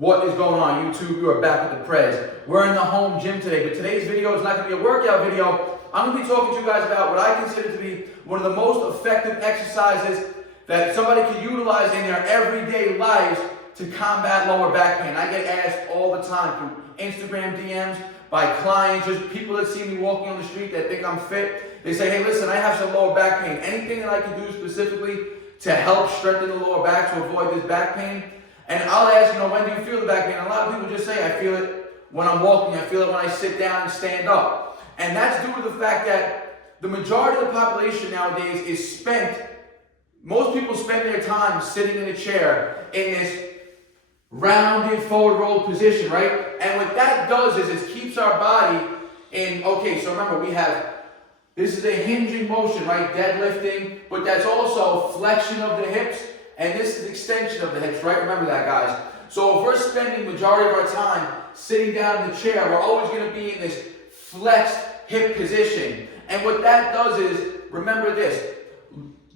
What is going on, YouTube? You are back with the Prez. We're in the home gym today, but today's video is not going to be a workout video. I'm going to be talking to you guys about what I consider to be one of the most effective exercises that somebody can utilize in their everyday lives to combat lower back pain. I get asked all the time through Instagram DMs by clients, just people that see me walking on the street that think I'm fit. They say, hey, listen, I have some lower back pain. Anything that I can do specifically to help strengthen the lower back to avoid this back pain? And I'll ask, when do you feel the back pain? And a lot of people just say, I feel it when I'm walking, I feel it when I sit down and stand up. And that's due to the fact that the majority of the population nowadays is most people spend their time sitting in a chair in this rounded forward rolled position, right? And what that does is it keeps our body in, okay, so remember this is a hinging motion, right? Deadlifting, but that's also flexion of the hips. And this is extension of the hips, right? Remember that, guys. So if we're spending the majority of our time sitting down in the chair, we're always going to be in this flexed hip position. And what that does is, remember this,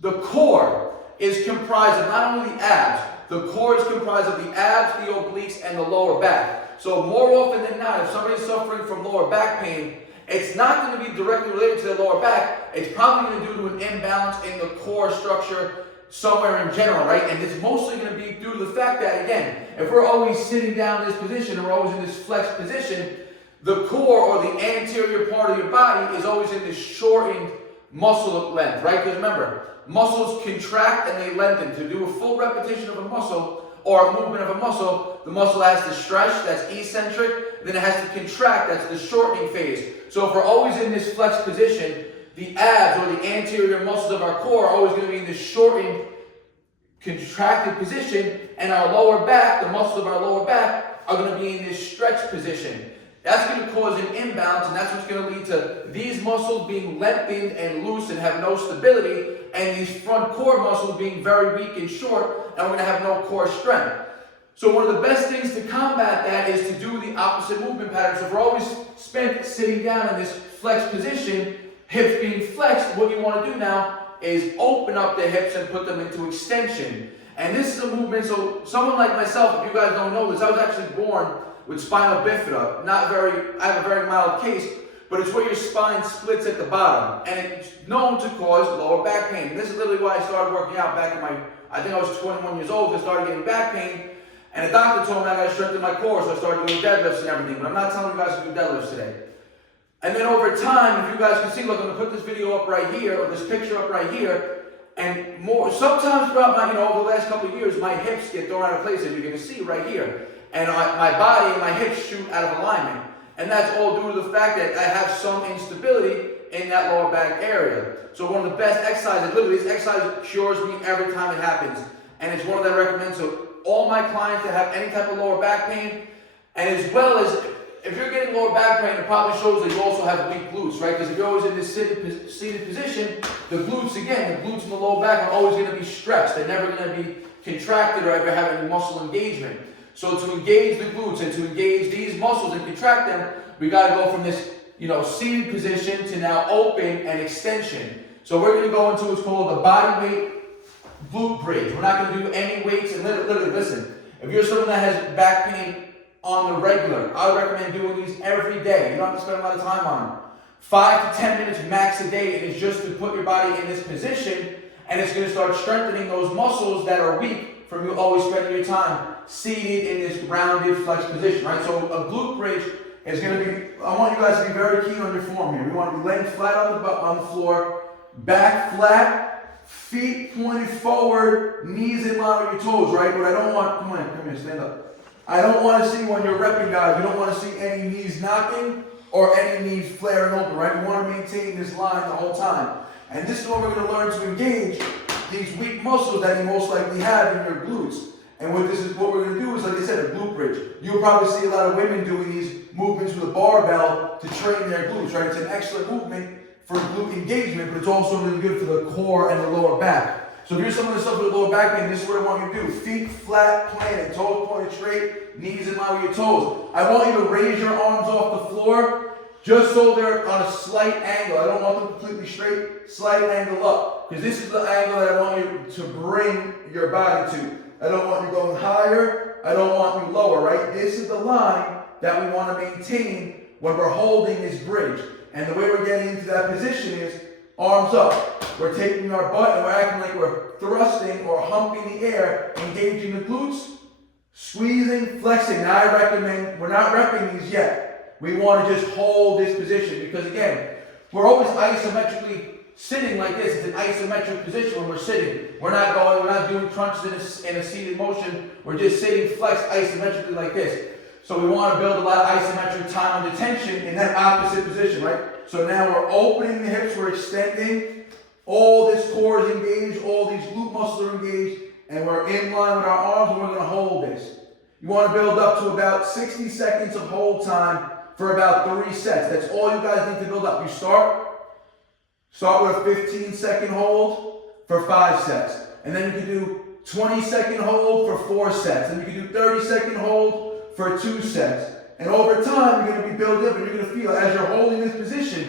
the core is comprised of not only the abs, the core is comprised of the abs, the obliques, and the lower back. So more often than not, if somebody's suffering from lower back pain, it's not going to be directly related to the lower back. It's probably going to be due to an imbalance in the core structure somewhere in general, right? And it's mostly going to be due to the fact that, again, if we're always sitting down in this position, or we're always in this flexed position, the core or the anterior part of your body is always in this shortened muscle length, right? Because remember, muscles contract and they lengthen. To do a full repetition of a muscle or a movement of a muscle, the muscle has to stretch, that's eccentric, then it has to contract, that's the shortening phase. So if we're always in this flexed position, the abs or the anterior muscles of our core are always going to be in this shortened, contracted position, and our lower back, the muscles of our lower back, are going to be in this stretched position. That's going to cause an imbalance, and that's what's going to lead to these muscles being lengthened and loose and have no stability, and these front core muscles being very weak and short, and we're going to have no core strength. So one of the best things to combat that is to do the opposite movement pattern. So if we're always spent sitting down in this flexed position, hips being flexed, what you want to do now is open up the hips and put them into extension. And this is a movement, so someone like myself, if you guys don't know this, I was actually born with spinal bifida. I have a very mild case, but it's where your spine splits at the bottom. And it's known to cause lower back pain. And this is literally why I started working out back in I think I was 21 years old, I started getting back pain. And a doctor told me I got to strengthen my core, so I started doing deadlifts and everything. But I'm not telling you guys to do deadlifts today. And then over time, if you guys can see, look, I'm going to put this video up right here, or this picture up right here, and sometimes throughout over the last couple of years, my hips get thrown out of place, and you're going to see right here. And my body and my hips shoot out of alignment. And that's all due to the fact that I have some instability in that lower back area. So one of the best exercises, literally this exercise cures me every time it happens. And it's one that I recommend to all my clients that have any type of lower back pain. And as well as, if you're getting lower back pain, it probably shows that you also have weak glutes, right? Because if you're always in this seated position, the glutes in the lower back are always going to be stretched. They're never going to be contracted or ever have any muscle engagement. So to engage the glutes and to engage these muscles and contract them, we got to go from this, seated position to now open and extension. So we're going to go into what's called the body weight glute bridge. We're not going to do any weights. And literally, listen, if you're someone that has back pain on the regular, I would recommend doing these every day. You don't have to spend a lot of time on them. 5 to 10 minutes max a day, and it's just to put your body in this position, and it's going to start strengthening those muscles that are weak from you always spending your time seated in this rounded flexed position, right? So a glute bridge is going to be, I want you guys to be very keen on your form here. We want to be laying flat on the floor, back flat, feet pointed forward, knees in line with your toes, right? But I don't want, come here, stand up. I don't want to see when you're repping, guys, you don't want to see any knees knocking or any knees flaring open, right? You want to maintain this line the whole time. And this is what we're going to learn to engage these weak muscles that you most likely have in your glutes. And what we're going to do is, like I said, a glute bridge. You'll probably see a lot of women doing these movements with a barbell to train their glutes, right? It's an excellent movement for glute engagement, but it's also really good for the core and the lower back. So if you're someone that suffers with lower back pain, this is what I want you to do. Feet flat, planted, toes pointed straight, knees in line with your toes. I want you to raise your arms off the floor just so they're on a slight angle. I don't want them completely straight, slight angle up. Because this is the angle that I want you to bring your body to. I don't want you going higher I don't want you lower, right? This is the line that we want to maintain when we're holding this bridge. And the way we're getting into that position is arms up. We're taking our butt and we're acting like we're thrusting or humping the air, engaging the glutes, squeezing, flexing. Now I recommend, we're not repping these yet. We want to just hold this position because again, we're always isometrically sitting like this. It's an isometric position when we're sitting. We're not doing crunches in a seated motion. We're just sitting flexed isometrically like this. So we want to build a lot of isometric time under tension in that opposite position, right? So now we're opening the hips, we're extending. All this core is engaged, all these glute muscles are engaged, and we're in line with our arms, and we're going to hold this. You want to build up to about 60 seconds of hold time for about 3 sets. That's all you guys need to build up. You start with a 15-second hold for 5 sets. And then you can do 20-second hold for 4 sets. And you can do 30-second hold for 2 sets. And over time, you're going to be building up and you're going to feel, as you're holding this position,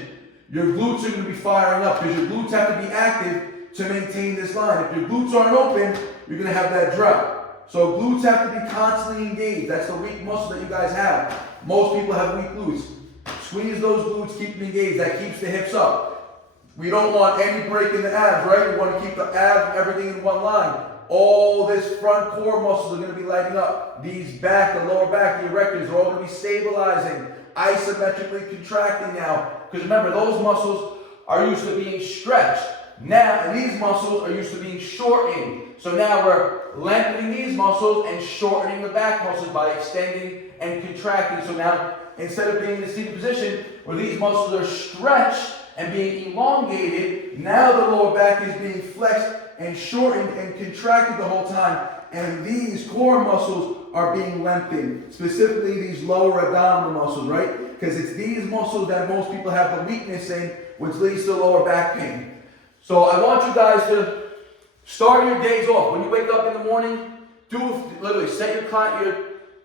your glutes are going to be firing up because your glutes have to be active to maintain this line. If your glutes aren't open, you're going to have that drop. So glutes have to be constantly engaged. That's the weak muscle that you guys have. Most people have weak glutes. Squeeze those glutes, keep them engaged. That keeps the hips up. We don't want any break in the abs, right? We want to keep the abs, everything in one line. All this front core muscles are going to be lighting up. These back, the lower back, the erectors are all going to be stabilizing, isometrically contracting now. Because remember, those muscles are used to being stretched. Now, and these muscles are used to being shortened. So now we're lengthening these muscles and shortening the back muscles by extending and contracting. So now, instead of being in the seated position where these muscles are stretched and being elongated, now the lower back is being flexed and shortened and contracted the whole time. And these core muscles are being lengthened, specifically these lower abdominal muscles, right? Because it's these muscles that most people have the weakness in, which leads to lower back pain. So I want you guys to start your days off. When you wake up in the morning, literally set your clock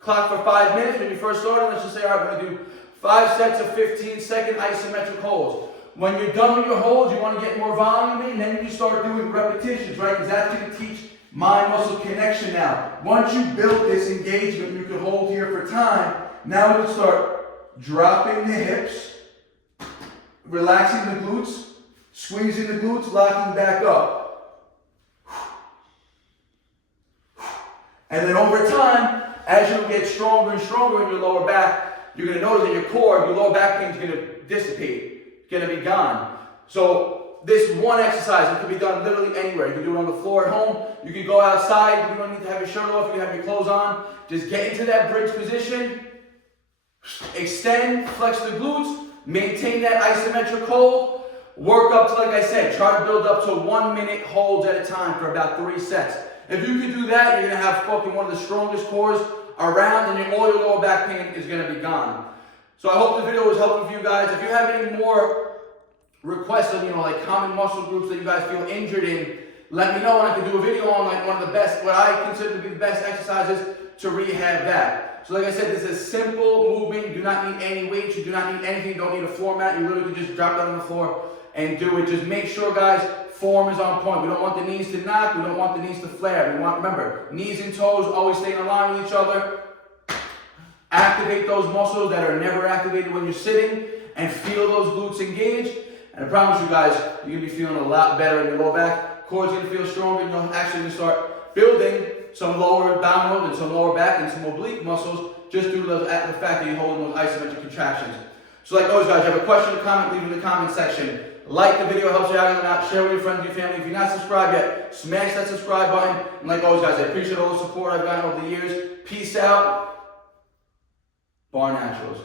for 5 minutes. When you first start, let's just say, all right, we're going to do 5 sets of 15-second isometric holds. When you're done with your holds, you want to get more volume in, then you start doing repetitions, right? Because that's going to teach mind-muscle connection now. Once you build this engagement, you can hold here for time. Now we can start dropping the hips, relaxing the glutes, squeezing the glutes, locking back up. And then over time, as you get stronger and stronger in your lower back, you're going to notice that your core, your lower back pain is going to dissipate. Going to be gone. So this one exercise, it can be done literally anywhere. You can do it on the floor at home. You can go outside. You don't need to have your shirt off. You can have your clothes on. Just get into that bridge position. Extend, flex the glutes. Maintain that isometric hold. Work up to, like I said, try to build up to 1 minute holds at a time for about 3 sets. If you can do that, you're going to have fucking one of the strongest cores around, and all your lower back pain is going to be gone. So I hope the video was helpful for you guys. If you have any more requests of, like common muscle groups that you guys feel injured in, let me know and I can do a video on like one of the best, what I consider to be the best exercises to rehab that. So like I said, this is a simple movement. You do not need any weights. You do not need anything. You don't need a floor mat. You literally can just drop that on the floor and do it. Just make sure, guys, form is on point. We don't want the knees to knock. We don't want the knees to flare. We want, remember, knees and toes always stay in line with each other. Activate those muscles that are never activated when you're sitting and feel those glutes engage. And I promise you guys, you're going to be feeling a lot better in your lower back. Core's going to feel stronger, and you'll actually going to start building some lower abdominal and some lower back and some oblique muscles just due to the fact that you're holding those isometric contractions. So like always, guys, if you have a question or comment, leave it in the comment section. Like the video, helps you out. Share with your friends and your family. If you're not subscribed yet, smash that subscribe button. And like always, guys, I appreciate all the support I've gotten over the years. Peace out. BARNATURALS.